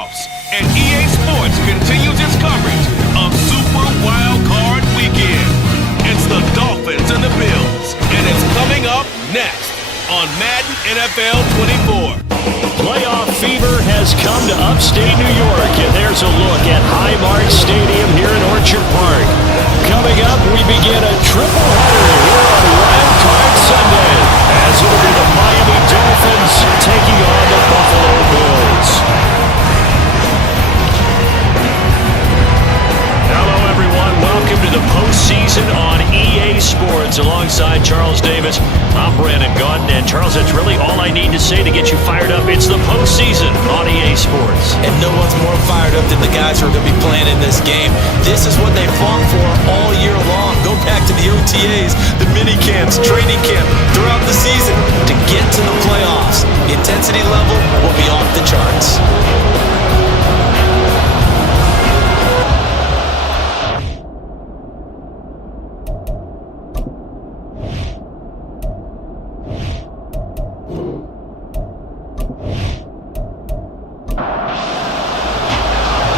playoffs, and EA Sports continues its coverage of Super Wildcard Weekend. It's the Dolphins and the Bills, and it's coming up next on Madden NFL 24. Playoff fever has come to upstate New York, and there's a look at Highmark Stadium here in Orchard Park. Coming up, we begin a triple header here on Wildcard Sunday, as it will be the Miami Dolphins taking on the Buffalo Bills. Hello, everyone. Welcome to the postseason on EA Sports. Alongside Charles Davis, I'm Brandon Gaudin. And Charles, that's really all I need to say to get you fired up. It's the postseason on EA Sports. And no one's more fired up than the guys who are going to be playing in this game. This is what they fought for all year long. Go back to the OTAs, the mini camps, training camp, throughout the season to get to the playoffs. The intensity level will be off the charts.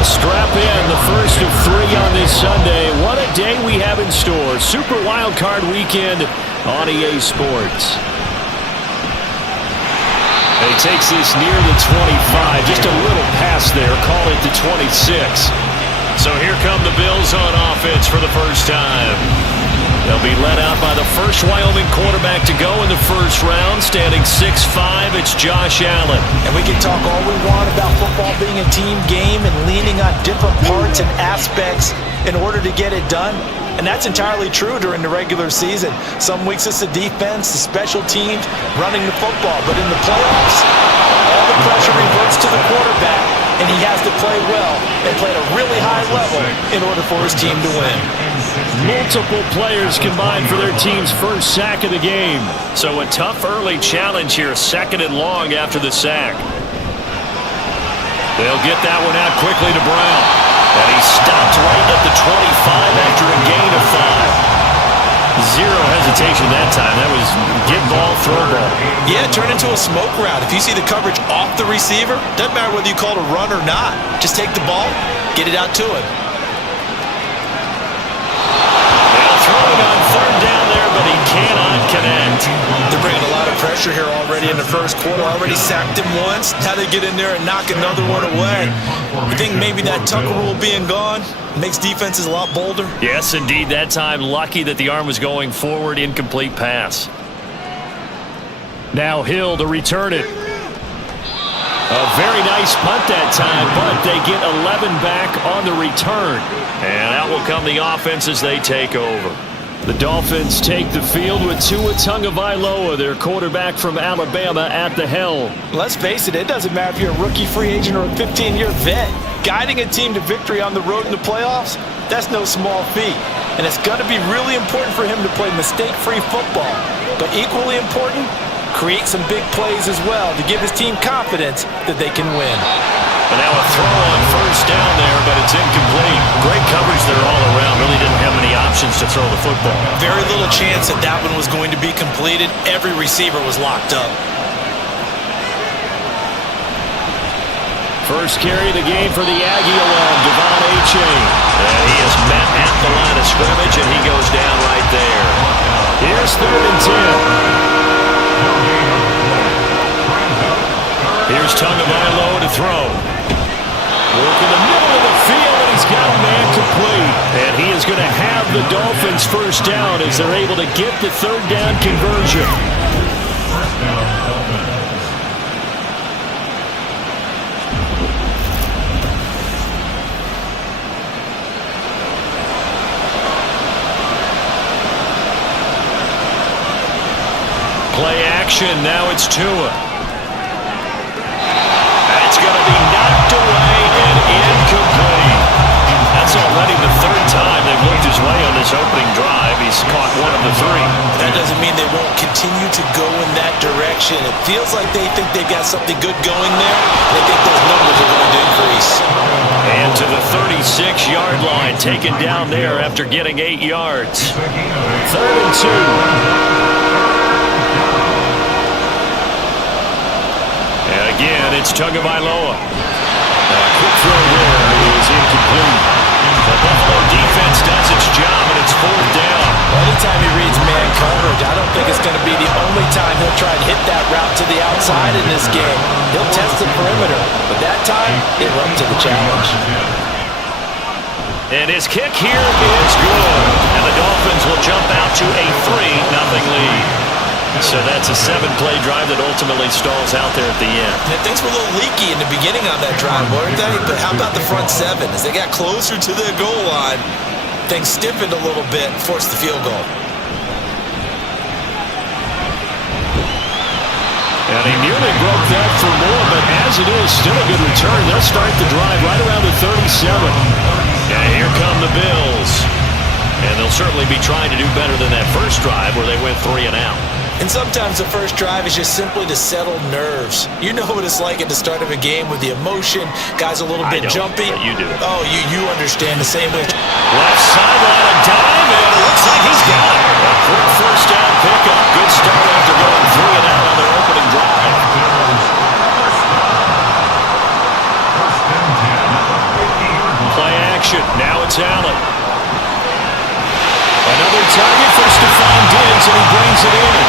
Strap in, the first of three on this Sunday. What a day we have in store. Super Wildcard Weekend on EA Sports. He takes this near the 25, just a little past there, call it the 26. So here come the Bills on offense for the first time. They'll be led out by the first Wyoming quarterback to go in the first round, standing 6'5", it's Josh Allen. And we can talk all we want about football being a team game and leaning on different parts and aspects in order to get it done. And that's entirely true during the regular season. Some weeks it's the defense, the special teams, running the football. But in the playoffs, all the pressure reverts to the quarterback, and he has to play well and play at a really high level in order for his team to win. Multiple players combined for their team's first sack of the game. So a tough early challenge here, second and long after the sack. They'll get that one out quickly to Brown. And he stopped right at the 25 after a gain of 5. Zero hesitation that time. That was get ball, throw ball. Yeah, turn into a smoke route. If you see the coverage off the receiver, doesn't matter whether you call it a run or not. Just take the ball, get it out to him. They'll throw it on third down there, but he cannot connect. They're bringing a lot of pressure here already in the first quarter. Already sacked him once. Now they get in there and knock another one away. I think maybe that Tucker rule being gone makes defenses a lot bolder. Yes, indeed. That time, lucky that the arm was going forward. Incomplete pass. Now Hill to return it. A very nice punt that time, but they get 11 back on the return. And out will come the offense as they take over. The Dolphins take the field with Tua Tagovailoa, their quarterback from Alabama, at the helm. Let's face it, it doesn't matter if you're a rookie free agent or a 15-year vet. Guiding a team to victory on the road in the playoffs, that's no small feat. And it's going to be really important for him to play mistake-free football. But equally important, create some big plays as well to give his team confidence that they can win. And now a throw on first down there, but it's incomplete. Great coverage there all around. Really didn't have many options to throw the football. Very little chance that that one was going to be completed. Every receiver was locked up. First carry of the game for the Aggie alum, Devon Achane. And he is met at the line of scrimmage, and he goes down right there. Here's 3rd and 10. Here's Tagovailoa to throw. Work in the middle of the field, and he's got a man complete. And he is going to have the Dolphins first down as they're able to get the third down conversion. Play action, now it's Tua. It's going to be knocked away and incomplete. That's already the third time they've looked his way on this opening drive. He's caught one of the 3. That doesn't mean they won't continue to go in that direction. It feels like they think they've got something good going there. They think those numbers are going to increase. And to the 36-yard line, taken down there after getting 8 yards. 3rd and 2. Again, it's Tagovailoa. throw there is incomplete. The Buffalo defense does its job, and it's 4th down. Well, anytime he reads man coverage, I don't think it's going to be the only time he'll try and hit that route to the outside in this game. He'll test the perimeter, but that time, he'll up to the challenge. And his kick here is good. And the Dolphins will jump out to a 3-0 lead. So that's a 7-play drive that ultimately stalls out there at the end. And things were a little leaky in the beginning on that drive, weren't they? But how about the front 7? As they got closer to their goal line, things stiffened a little bit and forced the field goal. And he nearly broke that for more, but as it is, still a good return. They'll start the drive right around the 37. And here come the Bills. And they'll certainly be trying to do better than that first drive where they went 3 and out. And sometimes the first drive is just simply to settle nerves. You know what it's like at the start of a game with the emotion. Guys a little bit jumpy. But you do. Oh, you understand the same way. Left sideline, a dive, and it looks like he's got it. A quick first down pickup. Good start after going 3 and out on their opening drive. Play action. Now it's Allen. Another target for Stephon Diggs, and he brings it in.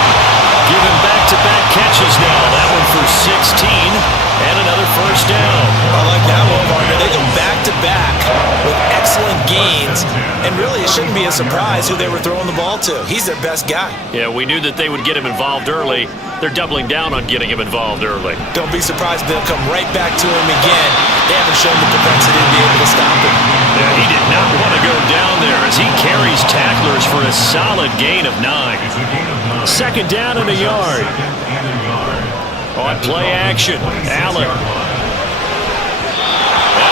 Giving back-to-back catches now. That one for 16, and another first down. I like that one, partner. They go back-to-back with excellent gains, and really it shouldn't be a surprise who they were throwing the ball to. He's their best guy. Yeah, we knew that they would get him involved early. They're doubling down on getting him involved early. Don't be surprised if they'll come right back to him again. They haven't shown the propensity to be able to stop him. Yeah, he did not want to go down there as he carries tacklers for a solid gain of 9. 2nd down and a yard. On play action, Allen. And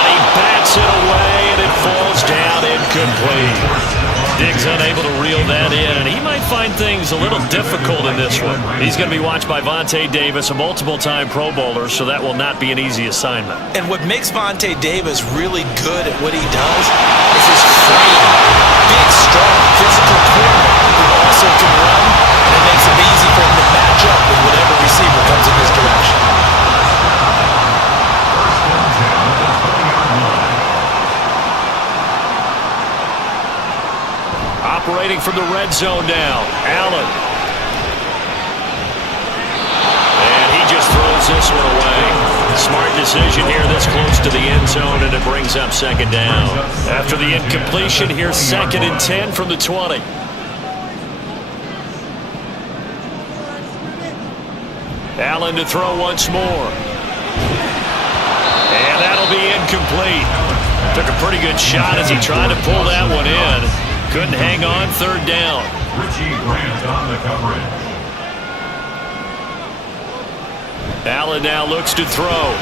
he bats it away, and it falls down incomplete. Diggs unable to reel that in, and he might find things a little difficult in this one. He's going to be watched by Vontae Davis, a multiple-time Pro Bowler, so that will not be an easy assignment. And what makes Vontae Davis really good at what he does is his frame. Big, strong, physical corner who also can run, and it makes it easy for him to match up with whatever receiver comes in his direction. Operating from the red zone now, Allen. And he just throws this one away. Smart decision here this close to the end zone, and it brings up 2nd down. After the incompletion, here's 2nd and 10 from the 20. Allen to throw once more. And that'll be incomplete. Took a pretty good shot as he tried to pull that one in. Couldn't hang on, 3rd down. Richie Grant on the coverage. Allen now looks to throw.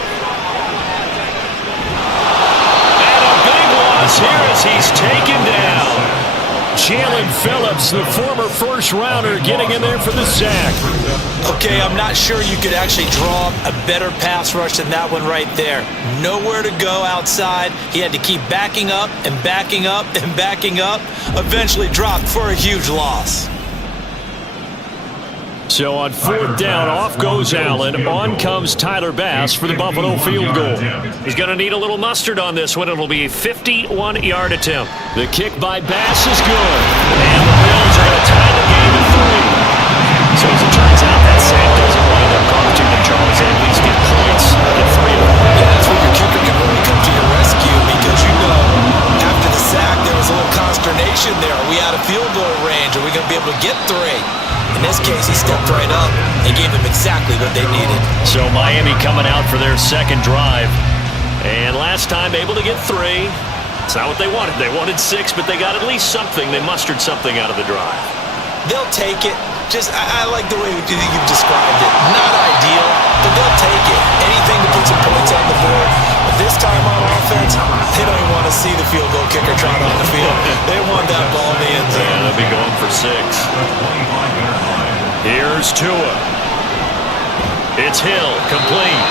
And a big loss here as he's taken down. Jalen Phillips, the former first-rounder, getting in there for the sack. Okay, I'm not sure you could actually draw a better pass rush than that one right there. Nowhere to go outside. He had to keep backing up and backing up and backing up. Eventually dropped for a huge loss. So on 4th down, off goes Allen. On comes Tyler Bass for the Buffalo field goal. He's going to need a little mustard on this one. It'll be a 51-yard attempt. The kick by Bass is good. And the Bills are going to tie the game at 3. So as it turns out, that sack doesn't wind up costing the Charles at least get points in 3 of them. Yeah, that's where your kicker can really come to your rescue because you know after the sack there was a little consternation there. Are we out of field goal range? Are we going to be able to get 3? In this case, he stepped right up and gave them exactly what they needed. So Miami coming out for their 2nd drive. And last time able to get 3. It's not what they wanted. They wanted 6, but they got at least something. They mustered something out of the drive. They'll take it. I like the way you've described it. Not ideal, but they'll take it. Anything to put some points on the board. But this time on offense, they don't even want to see the field goal kicker trot on the field. They want that ball in the end zone. Yeah, they'll be going for 6. Here's Tua. It's Hill, complete.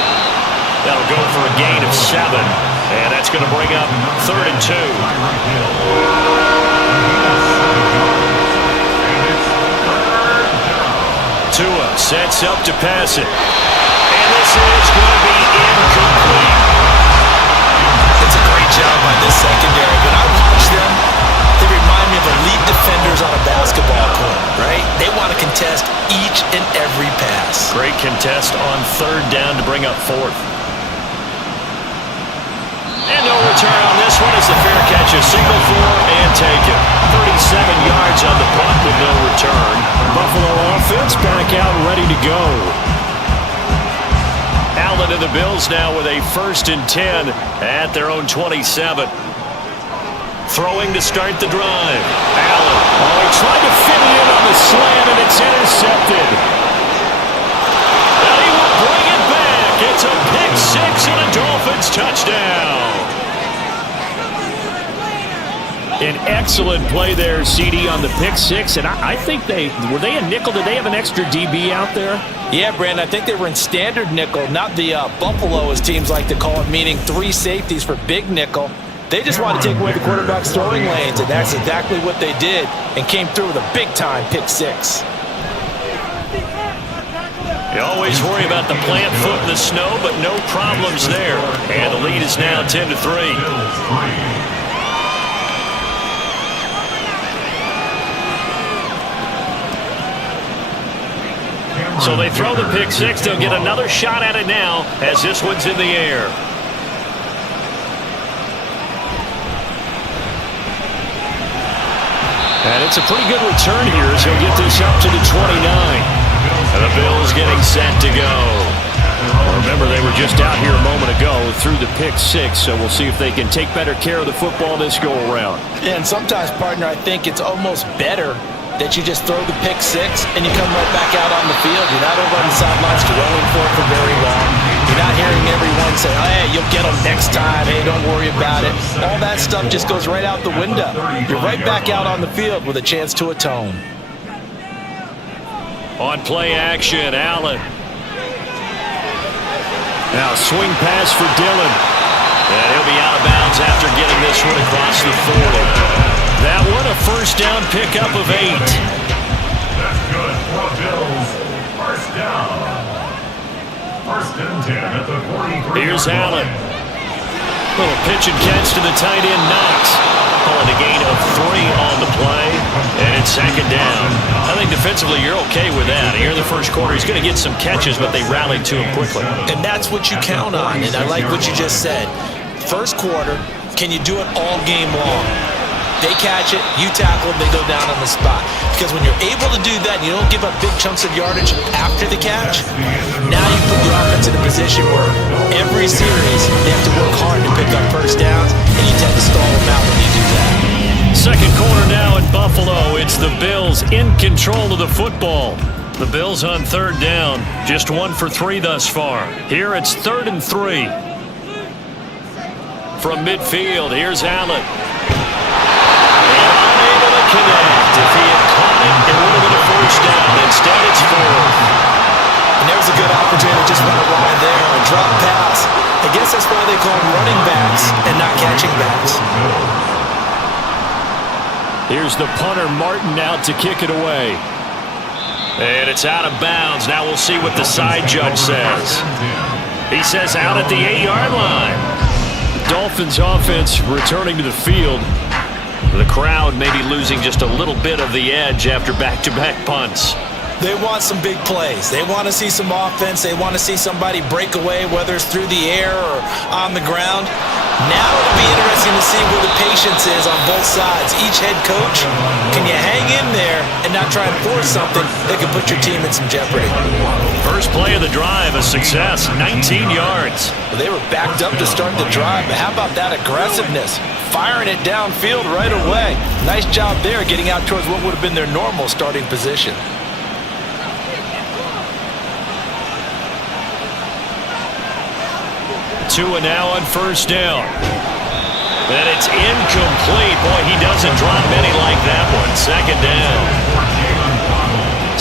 That'll go for a gain of 7. And that's going to bring up 3rd and 2. Tua sets up to pass it. And this is going to be incomplete. on this secondary. When I watch them, they remind me of elite defenders on a basketball court, right? They want to contest each and every pass. Great contest on third down to bring up fourth. And no return on this one as the fair catch is signaled for and taken. 37 yards on the punt with no return. Buffalo offense back out and ready to go. Allen and the Bills now with a 1st and 10 at their own 27. Throwing to start the drive. Allen. Oh, he tried to fit it in on the slant, and it's intercepted. And he will bring it back. It's a pick six and a Dolphins touchdown. An excellent play there, CD, on the pick six. And I think were they a nickel? Did they have an extra DB out there? Yeah, Brandon, I think they were in standard nickel, not the Buffalo, as teams like to call it, meaning 3 safeties for big nickel. They just want to take away the quarterback's throwing lanes, and that's exactly what they did, and came through with a big-time pick six. You always worry about the plant foot in the snow, but no problems there. And the lead is now 10-3. So they throw the pick six. They'll get another shot at it now as this one's in the air. And it's a pretty good return here as he'll get this up to the 29. And the Bills getting set to go. Remember, they were just out here a moment ago through the pick six, so we'll see if they can take better care of the football this go-around. Yeah, and sometimes, partner, I think it's almost better that you just throw the pick six and you come right back out on the field. You're not over on the sidelines dwelling for it for very long. You're not hearing everyone say, oh, hey, you'll get them next time. Hey, don't worry about it. All that stuff just goes right out the window. You're right back out on the field with a chance to atone. On play action, Allen. Now swing pass for Dillon. And he'll be out of bounds after getting this one across the 40. That one a first down pickup of 8. That's good for the Bills. First down. 1st and 10 at the 43. Here's Allen. Little pitch and catch to the tight end, Knox. Calling a gain of 3 on the play. And it's 2nd down. I think defensively you're okay with that. Here in the first quarter, he's going to get some catches, but they rallied to him quickly. And that's what you count on. And I like what you just said. First quarter, can you do it all game long? They catch it, you tackle them, they go down on the spot. Because when you're able to do that and you don't give up big chunks of yardage after the catch, now you put your offense in a position where every series they have to work hard to pick up first downs, and you tend to stall them out when you do that. Second quarter now in Buffalo. It's the Bills in control of the football. The Bills on 3rd down, just 1 for 3 thus far. Here it's 3rd and 3. From midfield, here's Allen. Connect. If he had caught it, it would have been a first down. Instead, it's 4th. And there was a good opportunity just went wide there on a drop pass. I guess that's why they call them running backs and not catching backs. Here's the punter, Martin, out to kick it away. And it's out of bounds. Now we'll see what the side judge says. He says out at the 8-yard line. Dolphins offense returning to the field. The crowd may be losing just a little bit of the edge after back-to-back punts. They want some big plays. They want to see some offense. They want to see somebody break away, whether it's through the air or on the ground. Now it'll be interesting to see where the patience is on both sides. Each head coach, can you hang in there and not try and force something that could put your team in some jeopardy? First play of the drive, a success, 19 yards. Well, they were backed up to start the drive, but how about that aggressiveness? Firing it downfield right away. Nice job there getting out towards what would have been their normal starting position. Tua now on first down. And it's incomplete. Boy, he doesn't drop many like that one. 2nd down.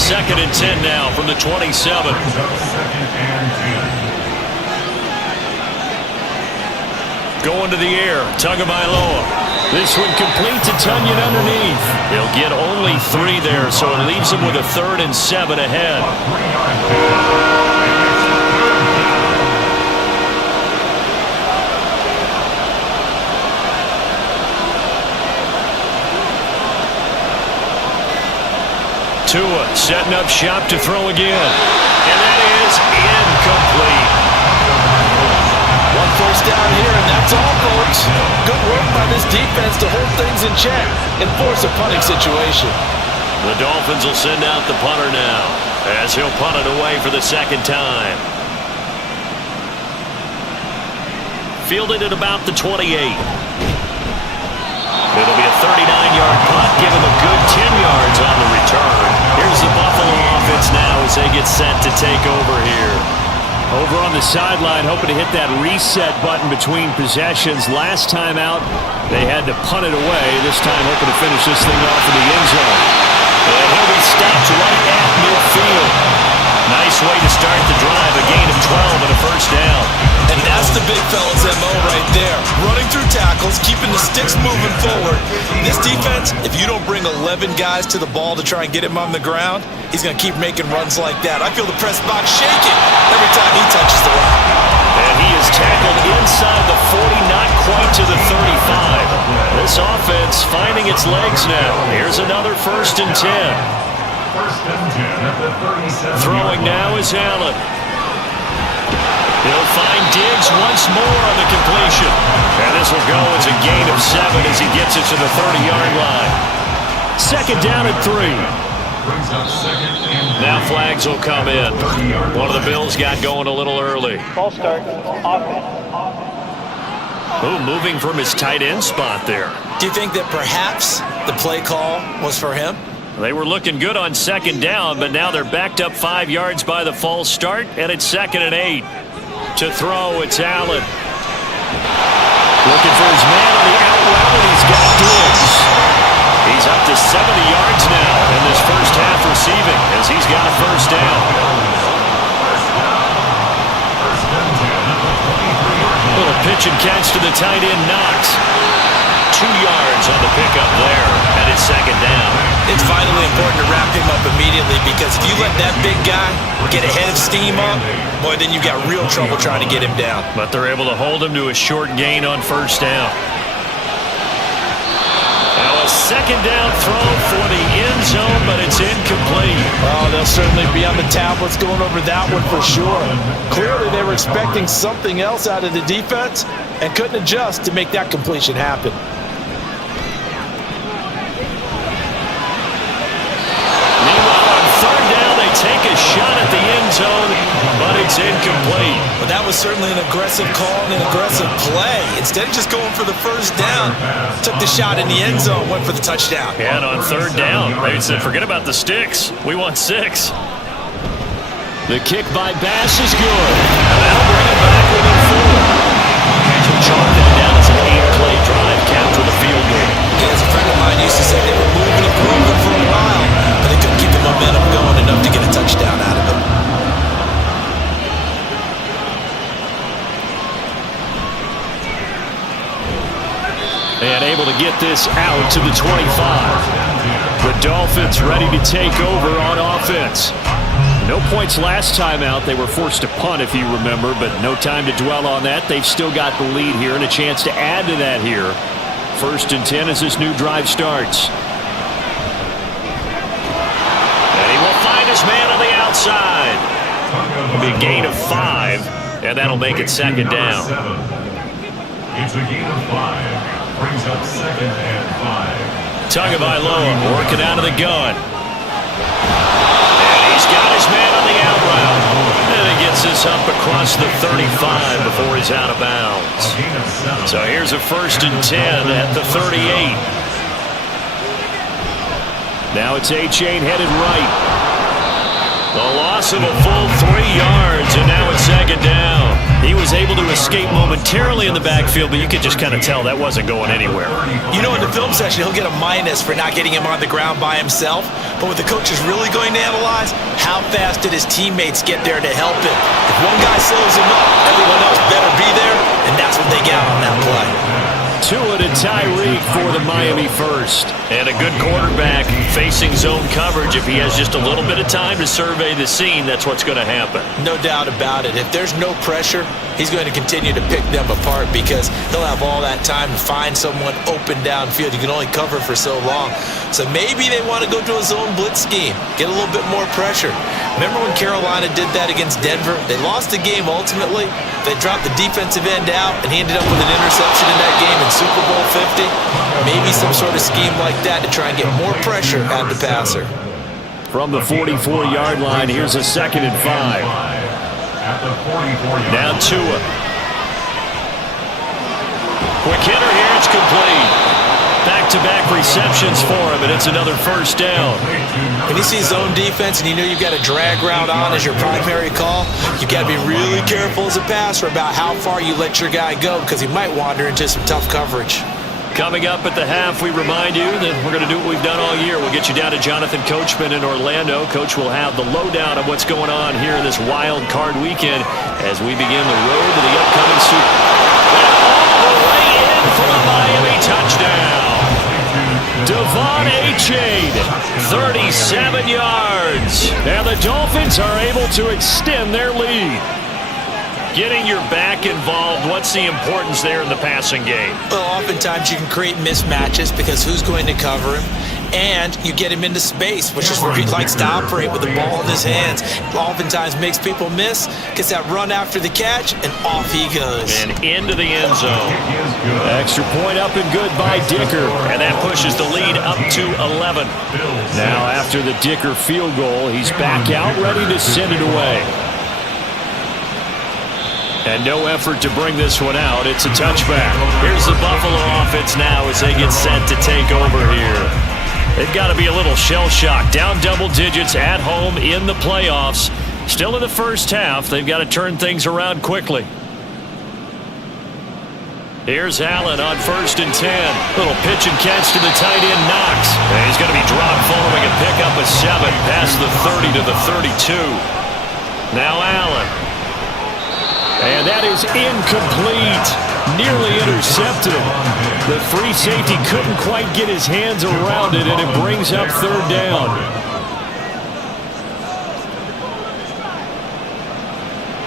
2nd and 10 now from the 27. Going to the air. Tagovailoa. This one complete to Tunyon underneath. They'll get only 3 there, so it leaves them with a 3rd and 7 ahead. setting up shop to throw again. And that is incomplete. One first down here, and that's all, folks. Good work by this defense to hold things in check and force a punting situation. The Dolphins will send out the punter now, as he'll punt it away for the second time. Fielded at about the 28. It'll be a 39-yard punt, give him a good 10 yards on the return. Here's the Buffalo offense now as they get set to take over here. Over on the sideline, hoping to hit that reset button between possessions. Last time out, they had to punt it away. This time, hoping to finish this thing off in the end zone. And he'll be stopped right at midfield. Nice way to start the drive, a gain of 12 and a first down. And that's the big fella's MO right there. Running through tackles, keeping the sticks moving forward. This defense, if you don't bring 11 guys to the ball to try and get him on the ground, he's going to keep making runs like that. I feel the press box shaking every time he touches the rock. And he is tackled inside the 40, not quite to the 35. This offense finding its legs now. Here's another 1st and 10. 1st and 10 at the 37. Throwing now is Allen. He'll find Diggs once more on the completion. And this will go as a gain of 7 as he gets it to the 30-yard line. Second down at 3. Brings up 2nd and Now flags will come in. One of the Bills got going a little early. Ball start. Offense. Ooh, moving from his tight end spot there. Do you think that perhaps the play call was for him? They were looking good on 2nd down, but now they're backed up 5 yards by the false start, and it's 2nd and 8. To throw, it's Allen. Looking for his man on the out route, and he's got Diggs. He's up to 70 yards now in this first half receiving as he's got a first down. Little pitch and catch to the tight end, Knox. 2 yards on the pickup there, and it's 2nd down. It's vitally important to wrap him up immediately because if you let that big guy get ahead of steam up, boy, then you've got real trouble trying to get him down. But they're able to hold him to a short gain on 1st down. Now a 2nd down throw for the end zone, but it's incomplete. Oh, they'll certainly be on the tablets going over that one for sure. Clearly they were expecting something else out of the defense and couldn't adjust to make that completion happen. Take a shot at the end zone, but it's incomplete. But that was certainly an aggressive call and an aggressive play. Instead of just going for the first down, took the shot in the end zone, went for the touchdown. And on 3rd down, they said, forget about the sticks. We want 6. The kick by Bass is good. And that'll bring it back within 4. So chalked it down as an 8-play drive capped with a field goal. Yeah, as a friend of mine used to say, they were moving and grooving for a while, but they couldn't keep the momentum going enough to get a touchdown out of it. And able to get this out to the 25. The Dolphins ready to take over on offense. No points last time out. They were forced to punt, if you remember, but no time to dwell on that. They've still got the lead here and a chance to add to that here. 1st and 10 as this new drive starts. And he will find his man on the outside. It'll be a gain of 5, and that'll make it 2nd down. It's a gain of 5. Brings up 2nd and 5. Tagovailoa working out of the gun. And he's got his man on the out route. And he gets this up across the 35 before he's out of bounds. So here's a 1st and 10 at the 38. Now it's A-Chain headed right. The loss of a full 3 yards, and now it's 2nd down. He was able to escape momentarily in the backfield, but you could just kind of tell that wasn't going anywhere. You know, in the film session, he'll get a minus for not getting him on the ground by himself. But what the coach is really going to analyze, how fast did his teammates get there to help him? If one guy slows him up, everyone else better be there, and that's what they got on that play. Tua to Tyreek for the Miami first. And a good quarterback facing zone coverage. If he has just a little bit of time to survey the scene, that's what's going to happen. No doubt about it. If there's no pressure, he's going to continue to pick them apart because he'll have all that time to find someone open downfield. You can only cover for so long. So maybe they want to go to a zone blitz scheme, get a little bit more pressure. Remember when Carolina did that against Denver? They lost the game ultimately. They dropped the defensive end out, and he ended up with an interception in that game in Super Bowl 50. Maybe some sort of scheme like that to try and get more pressure at the passer. From the 44-yard line, here's a 2nd and 5. Now Tua. Quick hitter here, it's complete. Back-to-back receptions for him, and it's another first down. When you see zone defense and you know you've got a drag route on as your primary call, you've got to be really careful as a passer about how far you let your guy go because he might wander into some tough coverage. Coming up at the half, we remind you that we're going to do what we've done all year. We'll get you down to Jonathan Coachman in Orlando. Coach will have the lowdown of what's going on here in this wild card weekend as we begin the road to the upcoming Super Bowl. And all the way in for a Miami touchdown. Devon Achane, 37 yards. And the Dolphins are able to extend their lead. Getting your back involved, what's the importance there in the passing game? Well, oftentimes you can create mismatches because who's going to cover him? And you get him into space, which is where he likes to operate with the ball in his hands. Oftentimes makes people miss, gets that run after the catch, and off he goes. And into the end zone. Extra point up and good by Dicker. And that pushes the lead up to 11. Now after the Dicker field goal, he's back out ready to send it away. And no effort to bring this one out. It's a touchback. Here's the Buffalo offense now as they get set to take over here. They've got to be a little shell-shocked. Down double digits at home in the playoffs. Still in the first half. They've got to turn things around quickly. Here's Allen on 1st and 10. Little pitch and catch to the tight end, Knox. And he's going to be dropped following a pickup of 7 past the 30 to the 32. Now Allen. And that is incomplete. Nearly intercepted. The free safety couldn't quite get his hands around it, and it brings up 3rd down.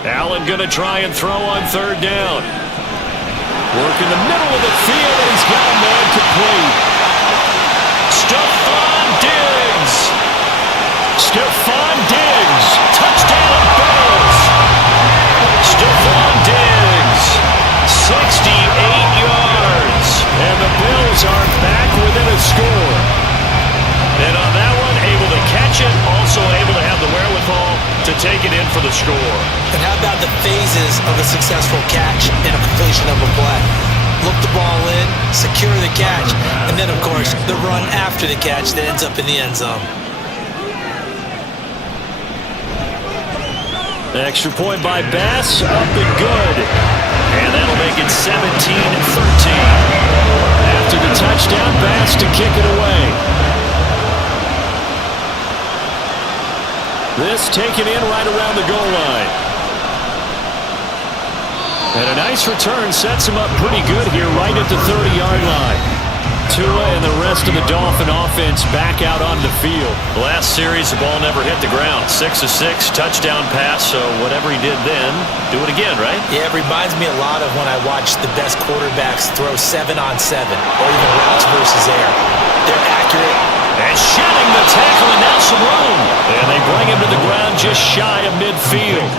Allen going to try and throw on 3rd down. Work in the middle of the field, and he's got a man complete. Stephon Diggs. Stephon Diggs. Touchdown Bills. Stephon Diggs, 68 yards. And the Bills are back within a score. And on that one, able to catch it, also able to have the wherewithal to take it in for the score. And how about the phases of a successful catch and a completion of a play? Look the ball in, secure the catch, and then, of course, the run after the catch that ends up in the end zone. Extra point by Bass, up and good. And that'll make it 17-13. After the touchdown, Bass to kick it away. This taken in right around the goal line. And a nice return sets him up pretty good here right at the 30-yard line. Tua and the rest of the Dolphin offense back out on the field. Last series, the ball never hit the ground. 6 of 6, touchdown pass, so whatever he did then, do it again, right? Yeah, it reminds me a lot of when I watched the best quarterbacks throw 7-on-7 or even routes versus air. They're accurate. And shedding the tackle, and now some room. And they bring him to the ground just shy of midfield.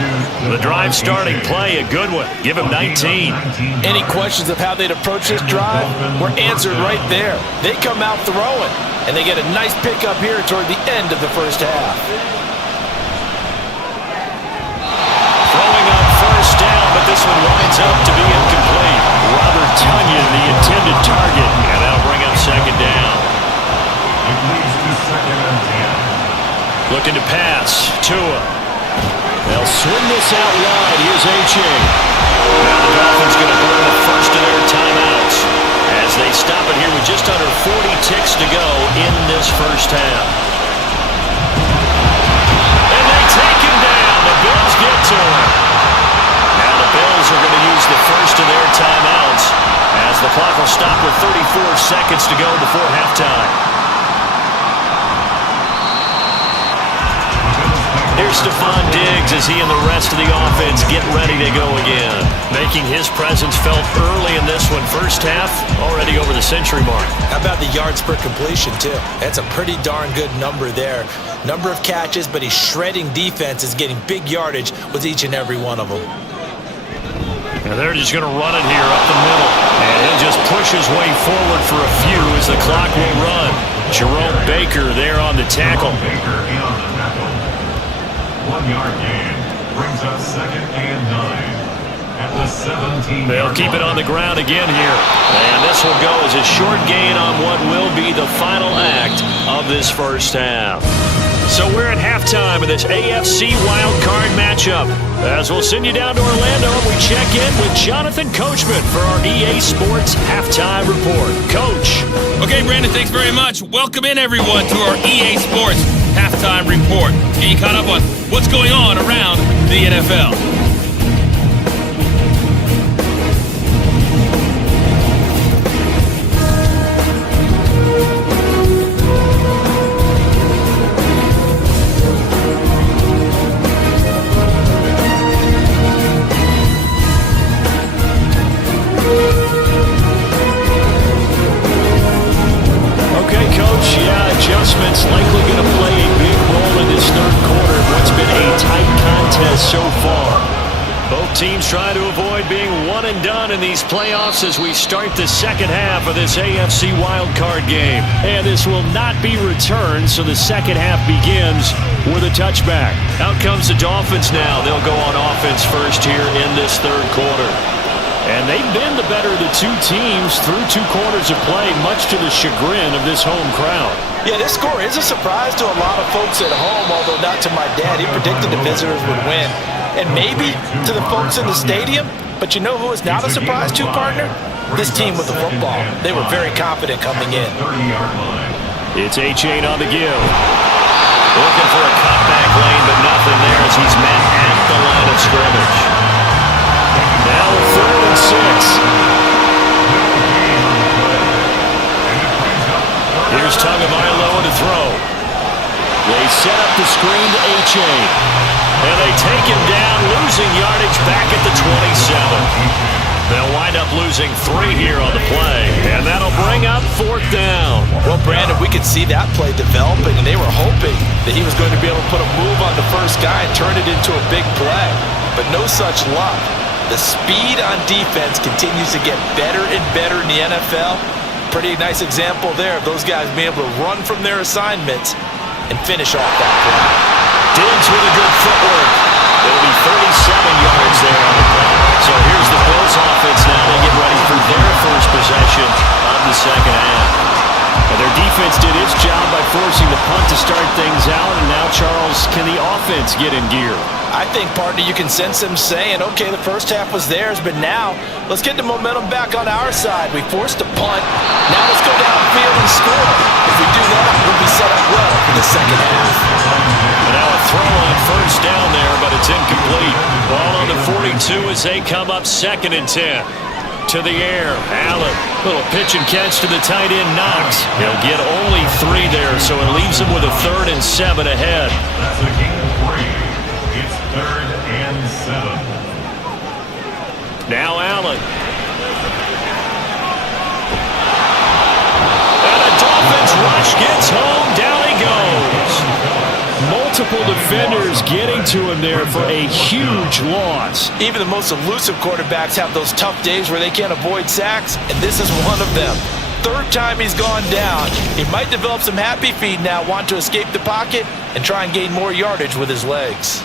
The drive starting play, a good one. Give him 19. Any questions of how they'd approach this drive were answered right there. They come out throwing, and they get a nice pickup here toward the end of the first half. Throwing on 1st down, but this one winds up to be incomplete. Robert Tonyan, the intended target. And that'll bring up 2nd down. It leads to 2nd and 10. Looking to pass. Tua. They'll swing this out wide. Here's Achane. Now the Dolphins going to burn the first of their timeouts as they stop it here with just under 40 ticks to go in this first half. And they take him down. The Bills get to him. Now the Bills are going to use the first of their timeouts as the clock will stop with 34 seconds to go before halftime. Here's Stephon Diggs as he and the rest of the offense get ready to go again. Making his presence felt early in this one. First half, already over the century mark. How about the yards per completion, too? That's a pretty darn good number there. Number of catches, but he's shredding defenses, getting big yardage with each and every one of them. And they're just going to run it here up the middle. And he'll just push his way forward for a few as the clock will run. Jerome Baker there on the tackle. 1 yard gain brings up 2nd and 9 at the 17. They'll keep it on the ground again here. And this will go as a short gain on what will be the final act of this first half. So we're at halftime of this AFC Wildcard matchup. As we'll send you down to Orlando, we check in with Jonathan Coachman for our EA Sports Halftime Report. Coach. Okay, Brandon, thanks very much. Welcome in, everyone, to our EA Sports Halftime Report. Get you caught up on what's going on around the NFL. Adjustments likely going to play a big role in this third quarter of what's been a tight contest so far. Both teams trying to avoid being one and done in these playoffs as we start the second half of this AFC wildcard game. And this will not be returned, so the second half begins with a touchback. Out comes the Dolphins now. They'll go on offense first here in this third quarter. And they've been the better of the two teams through 2 quarters of play, much to the chagrin of this home crowd. Yeah, this score is a surprise to a lot of folks at home, although not to my dad. He predicted the visitors would win. And maybe to the folks in the stadium, but you know who is not a surprise to, partner? This team with the football. They were very confident coming in. It's A-Chain on the give. Looking for a cutback lane, but nothing there as he's met at the line of scrimmage. Now 3rd and 6. Here's Tagovailoa to throw. They set up the screen to A-Chain. And they take him down, losing yardage back at the 27. They'll wind up losing 3 here on the play. And that'll bring up 4th down. Well, Brandon, we could see that play developing, and they were hoping that he was going to be able to put a move on the first guy and turn it into a big play. But no such luck. The speed on defense continues to get better and better in the NFL. Pretty nice example there of those guys being able to run from their assignments and finish off that play. Diggs with a good footwork. It'll be 37 yards there on the play. So here's the Bills offense now. They get ready for their first possession of the second half. And their defense did its job by forcing the punt to start things out. And now, Charles, can the offense get in gear? I think, partner, you can sense them saying, okay, the first half was theirs, but now let's get the momentum back on our side. We forced a punt. Now let's go downfield and score. If we do that, we'll be set up well for the second half. And now a throw on first down there, but it's incomplete. Ball on the 42 as they come up 2nd and 10. To the air, Allen, little pitch and catch to the tight end, Knox. He'll get only 3 there, so it leaves him with a 3rd and 7 ahead. That's a gain of 3. It's 3rd and 7. Now Allen. And the Dolphins rush gets home, down he goes. Multiple defenders getting to him there for a huge loss. Even the most elusive quarterbacks have those tough days where they can't avoid sacks, and this is one of them. 3rd time he's gone down. He might develop some happy feet now, want to escape the pocket and try and gain more yardage with his legs.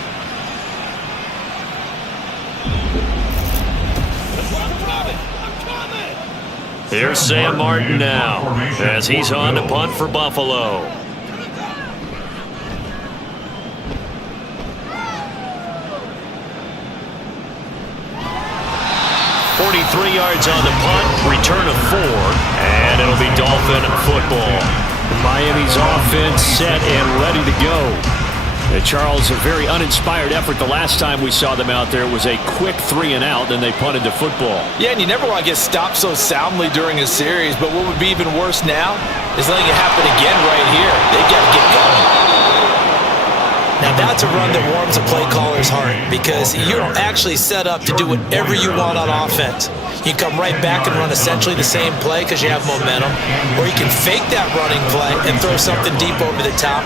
Here's Sam Martin now as he's on to punt for Buffalo. 43 yards on the punt, return of 4, and it'll be Dolphin football. Miami's offense set and ready to go. And Charles, a very uninspired effort. The last time we saw them out there was a quick 3 and out, then they punted the football. Yeah, and you never want to get stopped so soundly during a series, but what would be even worse now is letting it happen again right here. They got to get going. Now that's a run that warms a play caller's heart because you're actually set up to do whatever you want on offense. You can come right back and run essentially the same play because you have momentum, or you can fake that running play and throw something deep over the top,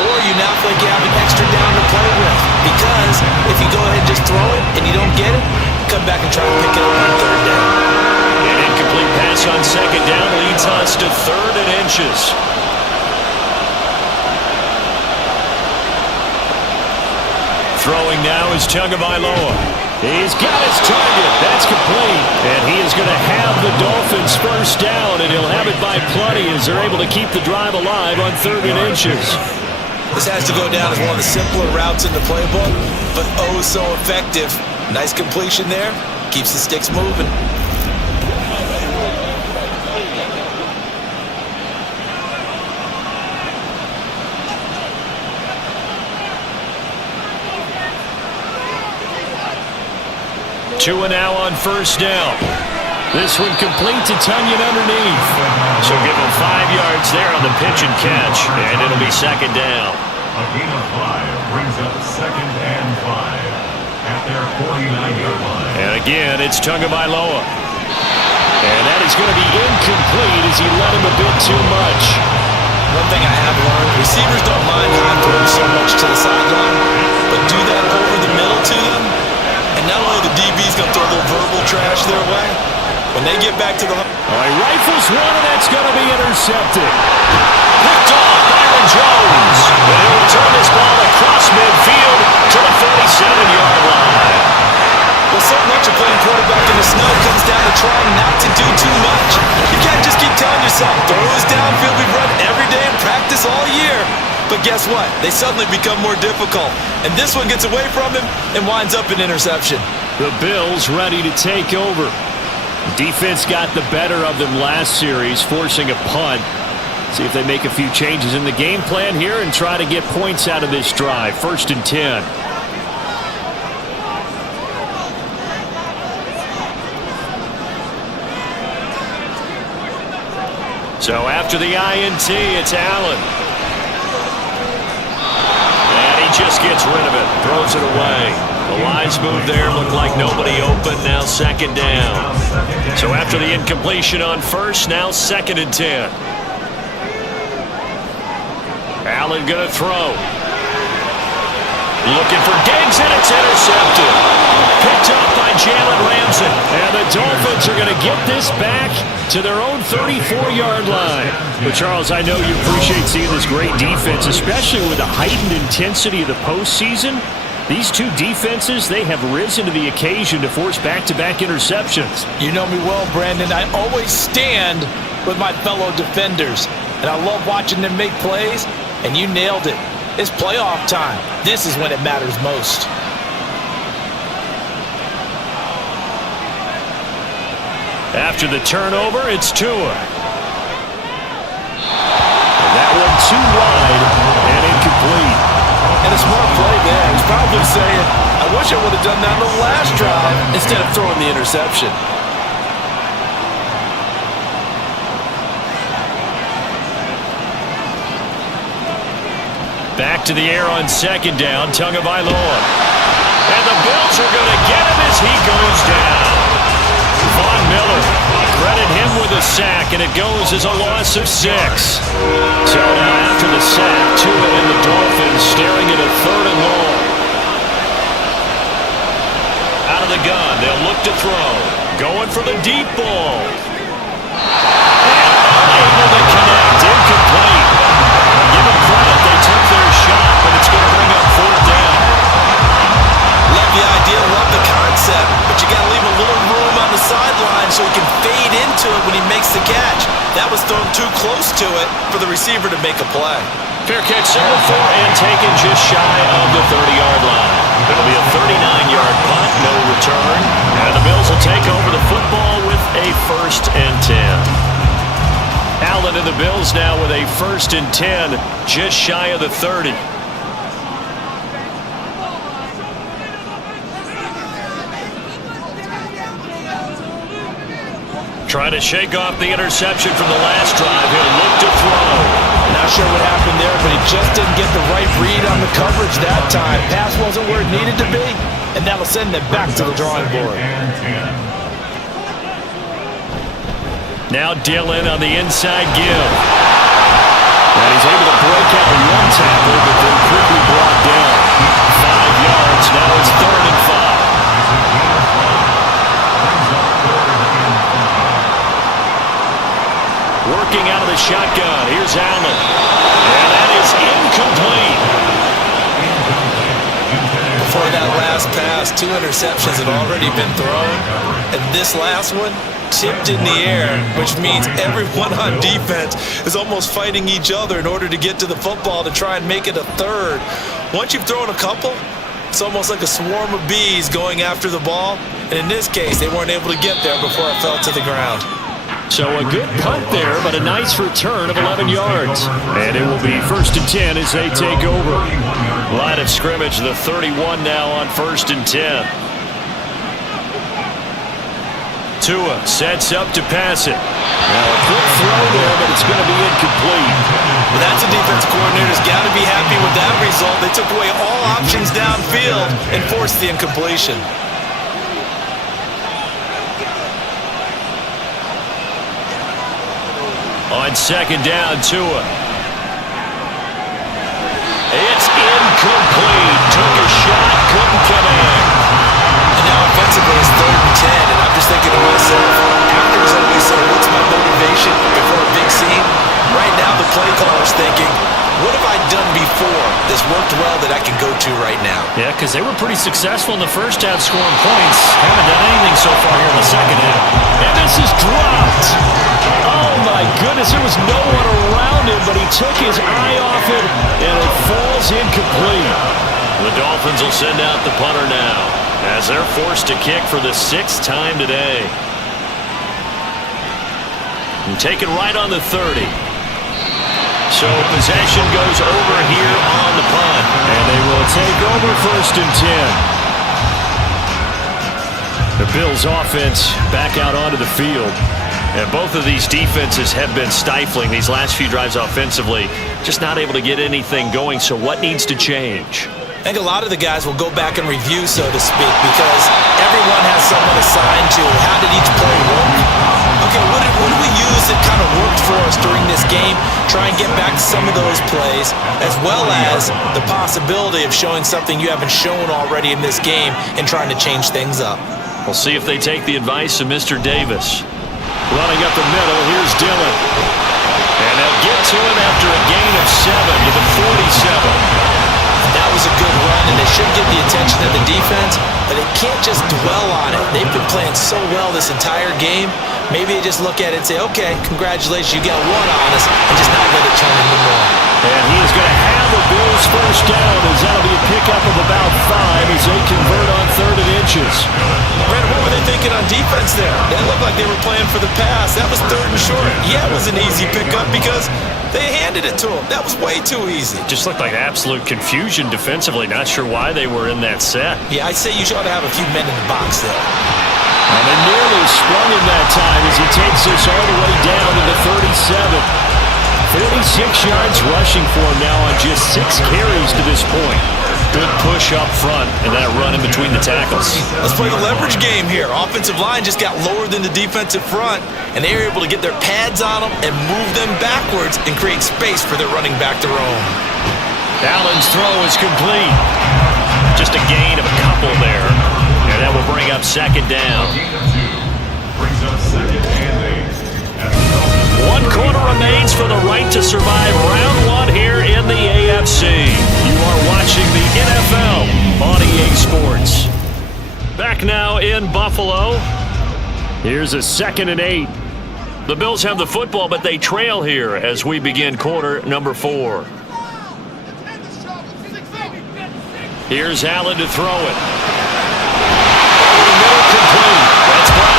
or you now feel like you have an extra down to play with because if you go ahead and just throw it and you don't get it, come back and try to pick it up on third down. An incomplete pass on second down leads us to 3rd and inches. Throwing now is Tagovailoa. He's got his target. That's complete. And he is going to have the Dolphins first down, and he'll have it by plenty as they're able to keep the drive alive on 3rd and inches. This has to go down as one of the simpler routes in the playbook, but oh so effective. Nice completion there. Keeps the sticks moving. Two and now on first down. This one complete to Tunyon underneath. So give him 5 yards there on the pitch and catch, and it'll be second down. A gain of 5 brings up 2nd and 5 at their 49-yard line. And again, it's Tagovailoa. And that is going to be incomplete as he led him a bit too much. One thing I have learned, receivers don't mind high throwing so much to the sideline, but do that over the middle to them, and not only the DB's going to throw a little verbal trash their way, when they get back to the... He rifles one, and that's going to be intercepted. Picked off Byron Jones. And he'll return this ball across midfield to the 47-yard line. Well, so much of playing quarterback in the snow comes down to trying not to do too much. You can't just keep telling yourself, throw this downfield we've run every day in practice all year. But guess what? They suddenly become more difficult. And this one gets away from him and winds up an interception. The Bills ready to take over. Defense got the better of them last series, forcing a punt. See if they make a few changes in the game plan here and try to get points out of this drive. 1st and 10. So after the INT, it's Allen. And he just gets rid of it, throws it away. The lines moved there, looked like nobody open, now 2nd down. So after the incompletion on first, now 2nd and 10. Allen gonna throw. Looking for Diggs, and it's intercepted. Picked up by Jalen Ramsey. And the Dolphins are going to get this back to their own 34-yard line. But, Charles, I know you appreciate seeing this great defense, especially with the heightened intensity of the postseason. These two defenses, they have risen to the occasion to force back-to-back interceptions. You know me well, Brandon. I always stand with my fellow defenders. And I love watching them make plays, and you nailed it. It's playoff time. This is when it matters most. After the turnover, it's Tua. And that one too wide and incomplete. And a smart play there. He's probably saying, I wish I would have done that on the last drive instead of throwing the interception. Back to the air on 2nd down, Tagovailoa. And the Bills are going to get him as he goes down. Von Miller, credit him with a sack, and it goes as a loss of 6. So now after the sack, Tua and the Dolphins staring at a 3rd and long. Out of the gun, they'll look to throw. Going for the deep ball. And unable to connect, incomplete. Give them credit, they took their shot, but it's going to bring up 4th down. Love the idea, love the concept, but you got to leave a little room on the sideline so he can fade into it when he makes the catch. That was thrown too close to it for the receiver to make a play. Fair catch, number 4, and taken just shy of the 30-yard line. It'll be a 39-yard punt, no return, and the Bills will take over the football with a 1st and 10. Allen and the Bills now with a 1st and 10, just shy of the 30. Trying to shake off the interception from the last drive. He'll look to throw. Now sure what happened there, but he just didn't get the right read on the coverage that time. Pass wasn't where it needed to be, and that'll send them back to the drawing board. Now Dillon on the inside give. And he's able to break out one tackle, but then quickly brought down. 5 yards. Now it's 3rd and 5. Working out of the shotgun. Here's Allen. And that is incomplete. Before that last pass, 2 interceptions had already been thrown. And this last one tipped in the air, which means everyone on defense is almost fighting each other in order to get to the football to try and make it a third. Once you've thrown a couple, it's almost like a swarm of bees going after the ball. And in this case, they weren't able to get there before it fell to the ground. So a good punt there, but a nice return of 11 yards. And it will be 1st and 10 as they take over. Line of scrimmage, the 31 now on 1st and 10. Tua sets up to pass it. Now a quick throw there, but it's going to be incomplete. Well, that's a defense coordinator's got to be happy with that result. They took away all options downfield and forced the incompletion. On 2nd down, Tua. It's incomplete. Took a shot, couldn't connect. And now offensively it's 3rd and 10, and I'm just thinking to myself, actors always say, what's my motivation before a big scene? Right now the play caller's thinking, what have I done before that's worked well that I can go to right now? Yeah, because they were pretty successful in the first half scoring points. Haven't done anything so far here in the second half. And this is dropped. Oh, my goodness. There was no one around him, but he took his eye off it, and it falls incomplete. The Dolphins will send out the punter now as they're forced to kick for the 6th time today. And take it right on the 30. So possession goes over here on the punt. And they will take over 1st and 10. The Bills offense back out onto the field. And both of these defenses have been stifling these last few drives offensively. Just not able to get anything going. So what needs to change? I think a lot of the guys will go back and review, so to speak, because everyone has someone assigned to how did each play work. Okay, what did we use that kind of worked for us during this game? Try and get back to some of those plays, as well as the possibility of showing something you haven't shown already in this game and trying to change things up. We'll see if they take the advice of Mr. Davis. Running up the middle, here's Dillon. And they'll get to him after a gain of 7 to the 47. That was a good run, and it should get the attention of the defense, but they can't just dwell on it. They've been playing so well this entire game. Maybe they just look at it and say, okay, congratulations, you got one on us, and just not let it turn into more. And he is going to have the Bills 1st down, as that'll be a pickup of about 5 as they convert on 3rd and inches. Brandon, what were they thinking on defense there? That looked like they were playing for the pass. That was 3rd and short. Yeah, it was an easy pickup because they handed it to him. That was way too easy. Just looked like absolute confusion defensively. Not sure why they were in that set. Yeah, I'd say you ought to have a few men in the box there. And they nearly sprung him that time as he takes this all the way down to the 37. 36 yards rushing for him now on just 6 carries to this point. Good push up front and that run in between the tackles. Let's play the leverage game here. Offensive line just got lower than the defensive front, and they were able to get their pads on them and move them backwards and create space for their running back to roam. Allen's throw is complete. Just a gain of a couple there. And that will bring up 2nd down. Brings up 2nd and 8. 1 quarter remains for the right to survive round 1 here in the AFC. You are watching the NFL on EA Sports. Back now in Buffalo. Here's a 2nd and 8. The Bills have the football, but they trail here as we begin quarter number 4. Here's Allen to throw it. Complete. That's Brown.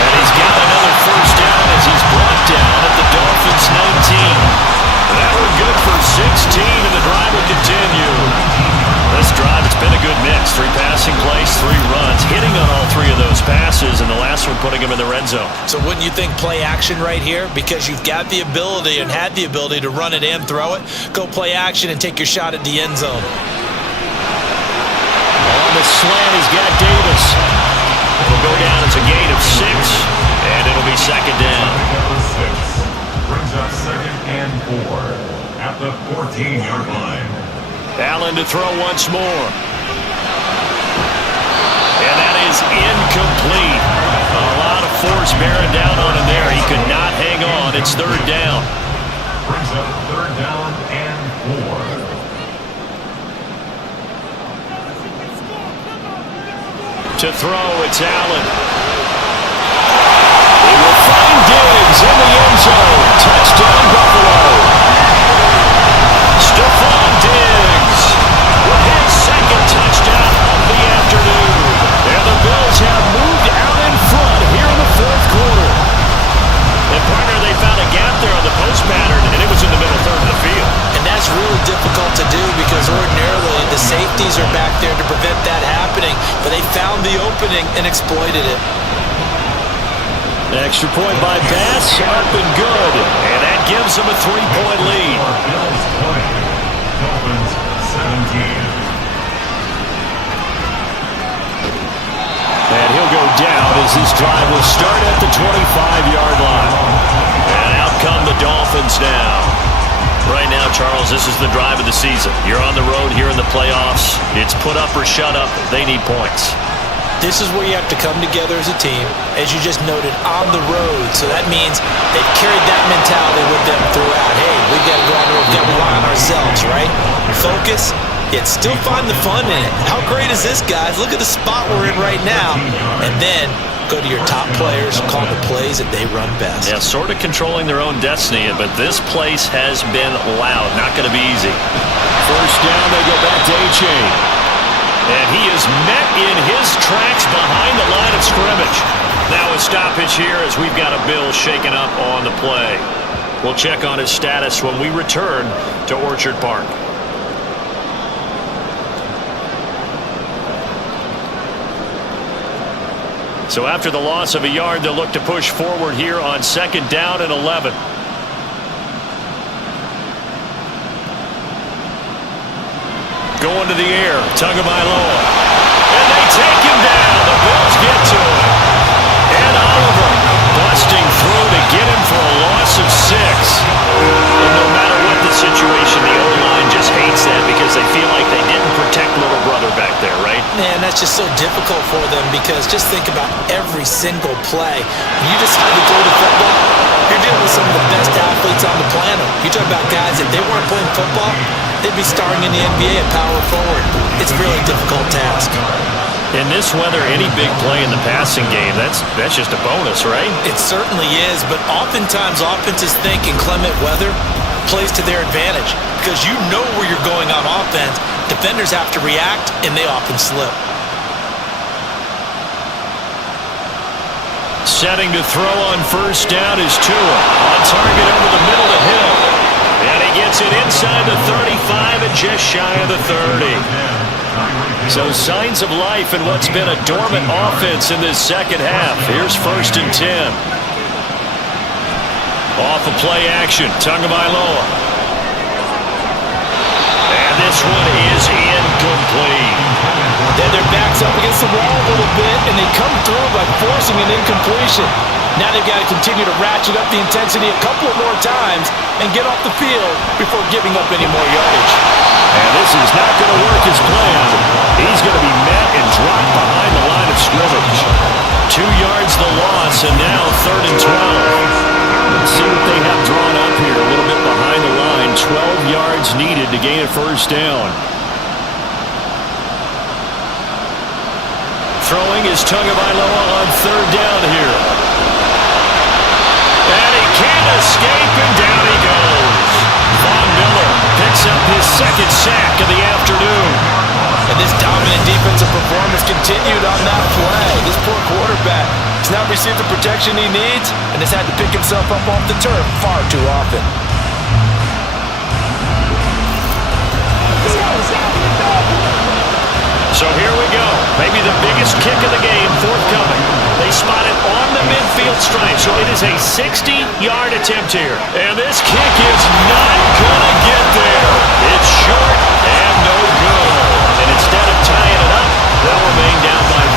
And he's got another 1st down as he's brought down at the Dolphins 19. That one good for 16, and the drive will continue. This drive, it's been a good mix. 3 passing plays, 3 runs. Hitting on all 3 of those passes, and the last when putting him in the red zone. So wouldn't you think play action right here? Because you've got the ability and had the ability to run it and throw it. Go play action and take your shot at the end zone. On the slant, he's got Davis. It'll go down as a gain of 6, and it'll be second down. Brings up 2nd and 4 at the 14-yard line. Allen to throw once more. And that is incomplete. A lot of force bearing down on him there. He could not hang on. It's 3rd down. Brings up 3rd down and 4. To throw, it's Allen. He will find Diggs in the end zone. Touchdown, Buffalo. Stephon Diggs with his 2nd touchdown of the afternoon. And the Bills have moved out in front here in the 4th quarter. And partner, they found a gap there on the post pattern, and it was in the middle 3rd of the field. And that's really difficult to do because ordinarily the safeties are back there to prevent that happening. But they found the opening and exploited it. Extra point by Bass, up and good. And that gives them a 3-point lead. Bills 20, Dolphins 17. And he'll go down as this drive will start at the 25-yard line. And out come the Dolphins now. Right now, Charles, this is the drive of the season. You're on the road here in the playoffs. It's put up or shut up. They need points. This is where you have to come together as a team, as you just noted, on the road. So that means they've carried that mentality with them throughout. Hey, we've got to go on the road, we've got to rely on ourselves, right? Focus, yet still find the fun in it. How great is this, guys? Look at the spot we're in right now. And then go to your top players, call the plays that they run best. Yeah, sort of controlling their own destiny, but this place has been loud. Not going to be easy. 1st down, they go back to A-Chain. And he is met in his tracks behind the line of scrimmage. Now a stoppage here as we've got a Bill shaken up on the play. We'll check on his status when we return to Orchard Park. So after the loss of a yard, they'll look to push forward here on 2nd down and 11. Going to the air, Tagovailoa. And they take him down. The Bills get to him. And Oliver busting through to get him for a loss of 6. And no matter what the situation, the O-line just hates that because they feel like they didn't protect little brother back there, right? Man, that's just so difficult for them because just think about every single play. When you decide to go to football, you're dealing with some of the best athletes on the planet. You talk about guys, if they weren't playing football, they'd be starring in the NBA at power forward. It's a really difficult task. In this weather, any big play in the passing game, that's just a bonus, right? It certainly is, but oftentimes offenses think in clement weather plays to their advantage because you know where you're going on offense. Defenders have to react, and they often slip. Setting to throw on 1st down is Tua. On target over the middle to Hill. And he gets it inside the 35 and just shy of the 30. So signs of life in what's been a dormant offense in this 2nd half. Here's 1st and 10. Off of play action, Tagovailoa. And this one is incomplete. Then their backs up against the wall a little bit, and they come through by forcing an incompletion. Now they've got to continue to ratchet up the intensity a couple of more times and get off the field before giving up any more yardage. And this is not going to work as planned. He's going to be met and dropped behind the line of scrimmage. 2 yards the loss, and now 3rd and 12. Let's see what they have drawn up here. A little bit behind the line. 12 yards needed to gain a 1st down. Throwing is Tagovailoa on 3rd down here. And he can't escape, and down he goes. Von Miller picks up his 2nd sack of the afternoon. And this dominant defensive performance continued on that play. This poor quarterback has not received the protection he needs and has had to pick himself up off the turf far too often. So here we go. Maybe the biggest kick of the game forthcoming. They spot it on strike. So it is a 60-yard attempt here. And this kick is not going to get there. It's short and no good. And instead of tying it up, they'll remain down by 3.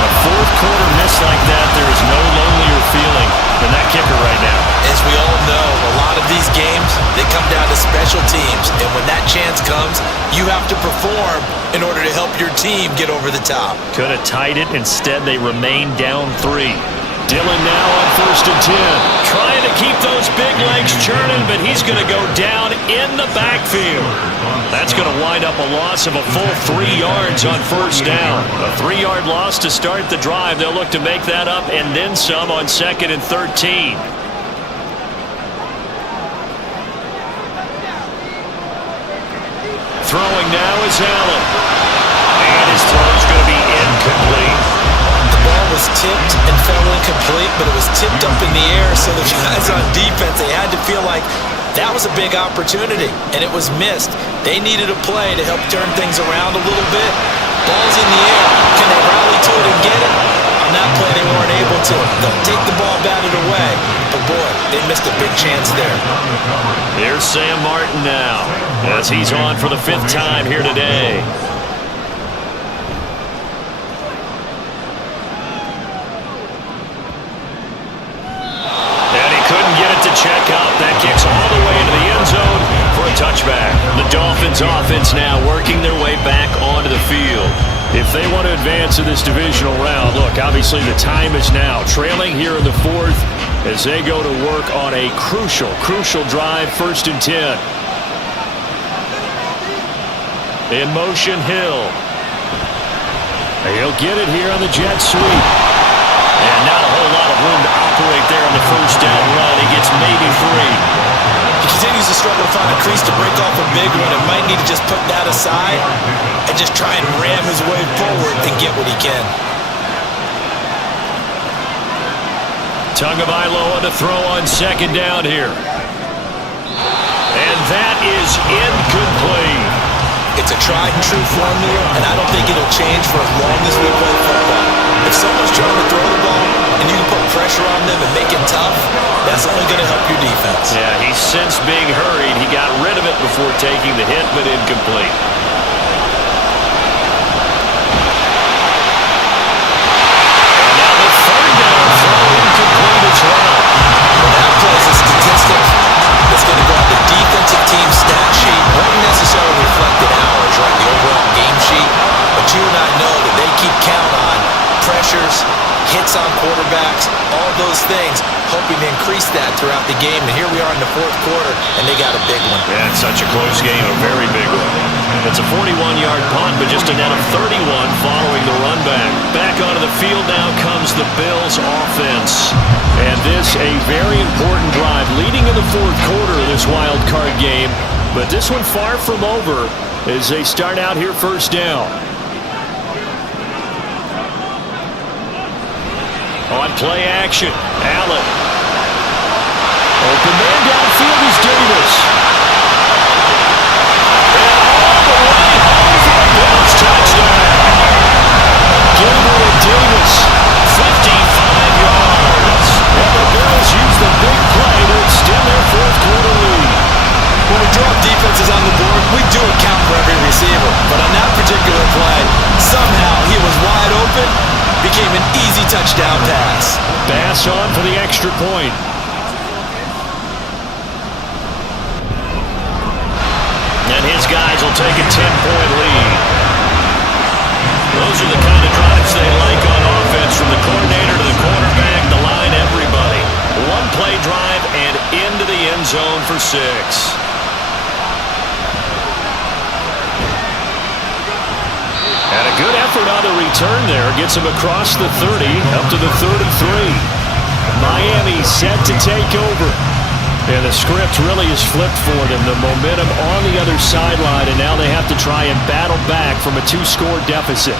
A fourth quarter miss like that, there is no lonelier feeling than that kicker right now. As we all know, a lot of these games, they come down to special teams. And when that chance comes, you have to perform in order to help your team get over the top. Could have tied it. Instead, they remain down 3. Dillon now on 1st and 10. Trying to keep those big legs churning, but he's going to go down in the backfield. That's going to wind up a loss of a full 3 yards on 1st down. A 3-yard loss to start the drive. They'll look to make that up and then some on 2nd and 13. Throwing now is Allen. And his throw's going to be incomplete. The ball was tipped and fell incomplete, but it was tipped up in the air, so the guys on defense, they had to feel like that was a big opportunity, and it was missed. They needed a play to help turn things around a little bit. Ball's in the air. Can they rally to it and get it? On that play, they weren't able to. They'll take the ball, bat it away. But, boy, they missed a big chance there. Here's Sam Martin now, as he's on for the 5th time here today. Check out. That kicks all the way into the end zone for a touchback. The Dolphins offense now working their way back onto the field. If they want to advance in this divisional round, look, obviously the time is now. Trailing here in the 4th as they go to work on a crucial drive, 1st and 10. In motion, Hill. He'll get it here on the jet sweep. And not a whole lot of room to operate there on the 1st down run. He gets maybe 3. He continues to struggle to find a crease to break off a big one, and might need to just put that aside and just try and ram his way forward and get what he can. Tagovailoa to throw on 2nd down here. And that is incomplete. It's a tried-and-true formula, and I don't think it'll change for as long as we play football. If someone's trying to throw the ball and you can put pressure on them and make it tough, that's only going to help your defense. Yeah, he sensed being hurried. He got rid of it before taking the hit, but incomplete. And now the 3rd down throw incomplete as well. Well, that plays a statistic that's going to go on the defensive team stat sheet. Won't necessarily reflect in ours, right, the overall game sheet, but you and I know that they keep count on pressures, hits on quarterbacks, all those things, hoping to increase that throughout the game. And here we are in the 4th quarter, and they got a big one. Yeah, it's such a close game, a very big one. It's a 41-yard punt, but just a net of 31 following the run back. Back onto the field now comes the Bills offense. And this a very important drive leading in the 4th quarter of this wild card game. But this one far from over as they start out here 1st down. On play action, Allen. Open man downfield is Davis. And all the way home for a Bills touchdown. Gabriel Davis, 55 yards. And the Bills use the big play to extend their 4th quarter lead. When we drop defenses on the board, we do account for every receiver. But on that particular play, somehow he was wide open. Became an easy touchdown pass. Bass on for the extra point. And his guys will take a 10-point lead. Those are the kind of drives they like on offense, from the coordinator to the quarterback, the line, everybody. One-play drive and into the end zone for 6. And a good effort on the return there. Gets him across the 30, up to the 33. Miami set to take over. And the script really is flipped for them. The momentum on the other sideline, and now they have to try and battle back from a 2-score deficit.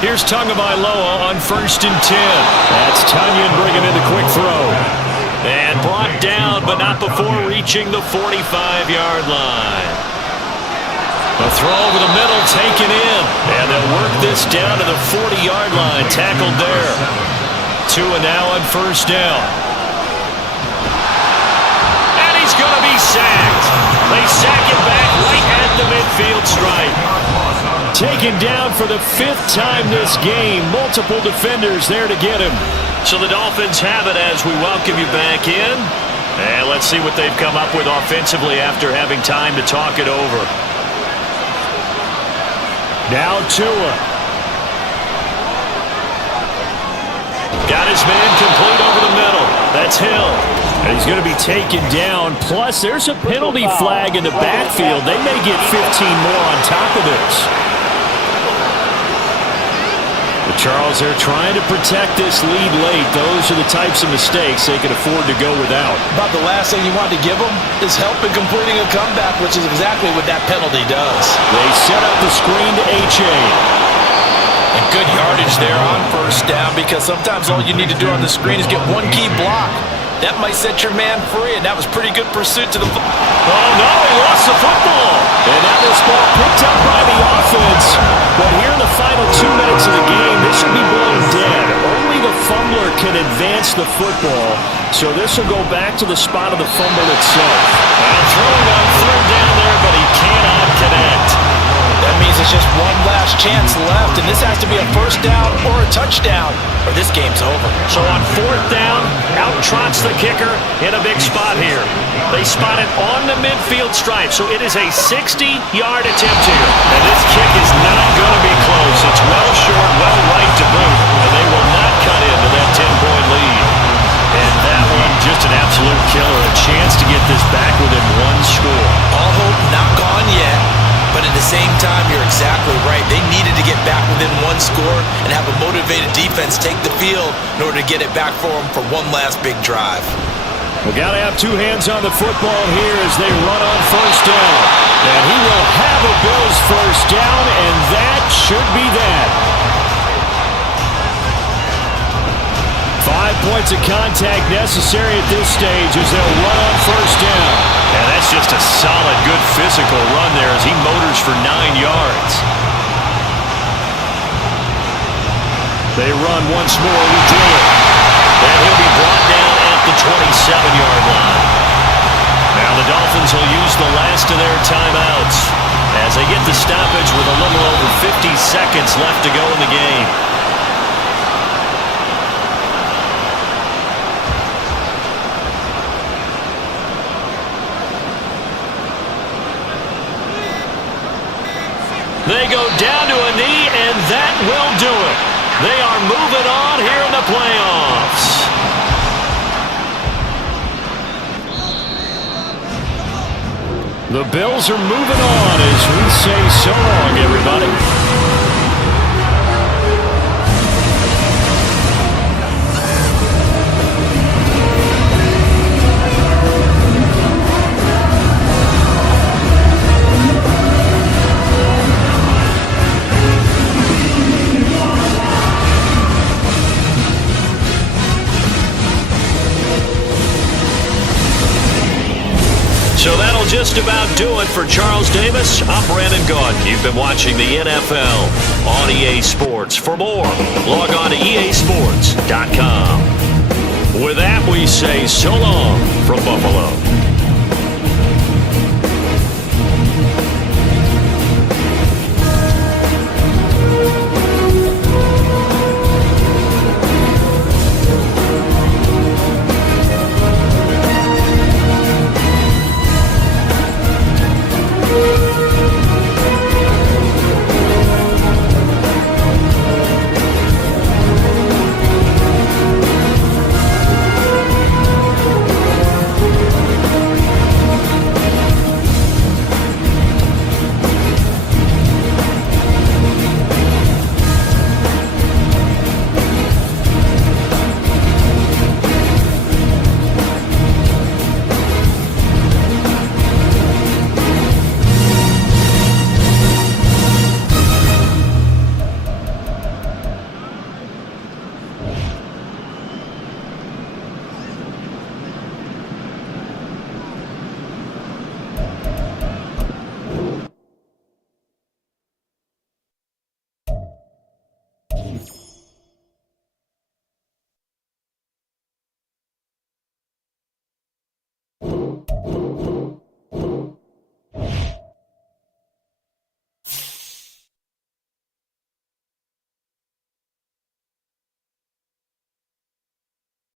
Here's Tagovailoa on 1st and 10. That's Tunyon bringing in the quick throw. And brought down, but not before reaching the 45-yard line. A throw over the middle, taken in. And they'll work this down to the 40-yard line. Tackled there. Tua now on first down. And he's going to be sacked. They sack him back right at the midfield stripe. Taken down for the 5th time this game. Multiple defenders there to get him. So the Dolphins have it as we welcome you back in. And let's see what they've come up with offensively after having time to talk it over. Now Tua. Got his man complete over the middle. That's Hill. And he's going to be taken down. Plus, there's a penalty flag in the backfield. They may get 15 more on top of this. But Charles, they're trying to protect this lead late. Those are the types of mistakes they can afford to go without. About the last thing you want to give them is help in completing a comeback, which is exactly what that penalty does. They set up the screen to H.A. And good yardage there on first down, because sometimes all you need to do on the screen is get one key block. That might set your man free, and that was pretty good pursuit to the football. Oh, no, he lost the football. And now this ball picked up by the offense. But here in the final 2 minutes of the game, this should be blown dead. Only the fumbler can advance the football. So this will go back to the spot of the fumble itself. And throwing on 3rd down there, but he cannot connect. That means it's just one last chance left, and this has to be a first down or a touchdown, or this game's over. So on 4th down, out trots the kicker in a big spot here. They spot it on the midfield stripe, so it is a 60-yard attempt here. And this kick is not going to be close. It's well short, well right to boot, and they will not cut into that 10-point lead. And that one, just an absolute killer. A chance to get this back within 1 score. All hope not gone yet. But at the same time, you're exactly right. They needed to get back within 1 score and have a motivated defense take the field in order to get it back for them for one last big drive. We got to have 2 hands on the football here as they run on first down. And he will have a Bills first down, and that should be that. 5 points of contact necessary at this stage as they'll run on first down. And that's just a solid, good physical run there as he motors for 9 yards. They run once more with Dillon. And he'll be brought down at the 27-yard line. Now the Dolphins will use the last of their timeouts as they get the stoppage with a little over 50 seconds left to go in the game. They go down to a knee, and that will do it. They are moving on here in the playoffs. The Bills are moving on as we say so long, everybody. So that'll just about do it for Charles Davis. I'm Brandon Gaudin. You've been watching the NFL on EA Sports. For more, log on to easports.com. With that, we say so long from Buffalo.